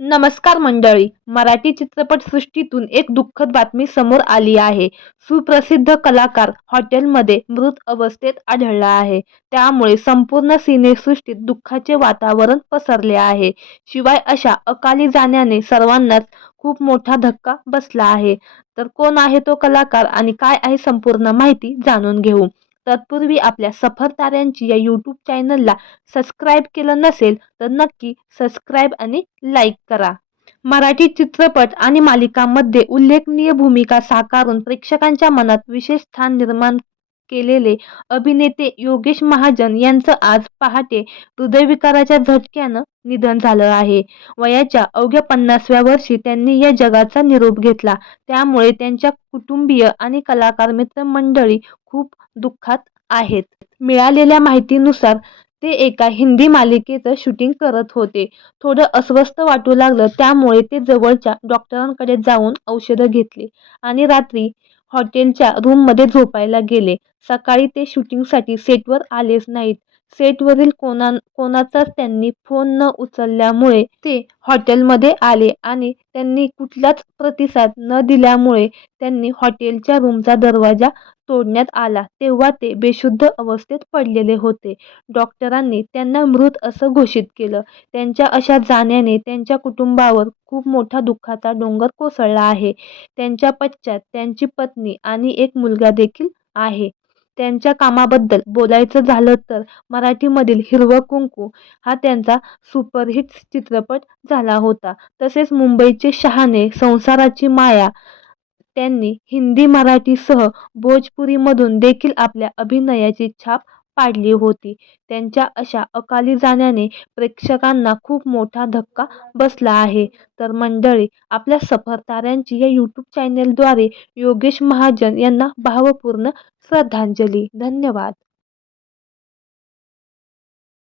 नमस्कार मंडळी. मराठी चित्रपटसृष्टीतून एक दुःखद बातमी समोर आली आहे. सुप्रसिद्ध कलाकार हॉटेलमध्ये मृत अवस्थेत आढळला आहे. त्यामुळे संपूर्ण सिनेसृष्टीत दुःखाचे वातावरण पसरले आहे. शिवाय अशा अकाली जाण्याने सर्वांनाच खूप मोठा धक्का बसला आहे. तर कोण आहे तो कलाकार आणि काय आहे संपूर्ण माहिती जाणून घेऊ. तत्पूर्वी आपल्या सफर ताऱ्यांची या यूट्यूब चॅनलला सबस्क्राईब केलं नसेल तर नक्की सबस्क्राईब आणि लाईक करा. मराठी चित्रपट आणि मालिकांमध्ये उल्लेखनीय भूमिका साकारून प्रेक्षकांच्या मनात विशेष स्थान निर्माण केलेले अभिनेते योगेश महाजन यांचं आज पहाटे हृदयविकाराच्या झटक्यानं निधन झालं आहे. वयाच्या अवघ्या 50व्या वर्षी त्यांनी या जगाचा निरोप घेतला. त्यामुळे त्यांच्या कुटुंबीय आणि कलाकार मित्रमंडळी खूप दुःखात आहेत. मिळालेल्या माहितीनुसार ते एका हिंदी मालिकेचं शूटिंग करत होते. थोडं अस्वस्थ वाटू लागलं त्यामुळे ते जवळच्या डॉक्टरांकडे जाऊन औषधं घेतली आणि रात्री हॉटेलच्या रूममध्ये झोपायला गेले. सकाळी ते शूटिंगसाठी सेटवर आलेच नाहीत. सेटवरील कोणाचाच त्यांनी फोन न उचलल्यामुळे ते हॉटेलमध्ये आले आणि त्यांनी कुठलाच प्रतिसाद न दिल्यामुळे त्यांनी हॉटेलच्या रूमचा दरवाजा तोडण्यात आला तेव्हा ते बेशुद्ध अवस्थेत पडलेले होते. डॉक्टरांनी त्यांना मृत असं घोषित केलं. त्यांच्या अशा जाण्याने त्यांच्या कुटुंबावर खूप मोठा दुःखाचा डोंगर कोसळला आहे. त्यांच्या पश्चात त्यांची पत्नी आणि एक मुलगा देखील आहे. त्यांच्या कामाबद्दल बोलायचं झालं तर मराठीमधील हिरवं कुंकू हा त्यांचा सुपरहिट चित्रपट झाला होता. तसेच मुंबईचे शहाणे, संसाराची माया त्यांनी हिंदी, मराठीसह भोजपुरीमधून देखील आपल्या अभिनयाची छाप पाडली होती. त्यांच्या अशा अकाली जाण्याने प्रेक्षकांना खूप मोठा धक्का बसला आहे. तर मंडळी, आपल्या सफर ताऱ्यांची या यूट्यूब चॅनेलद्वारे योगेश महाजन यांना भावपूर्ण श्रद्धांजली. धन्यवाद.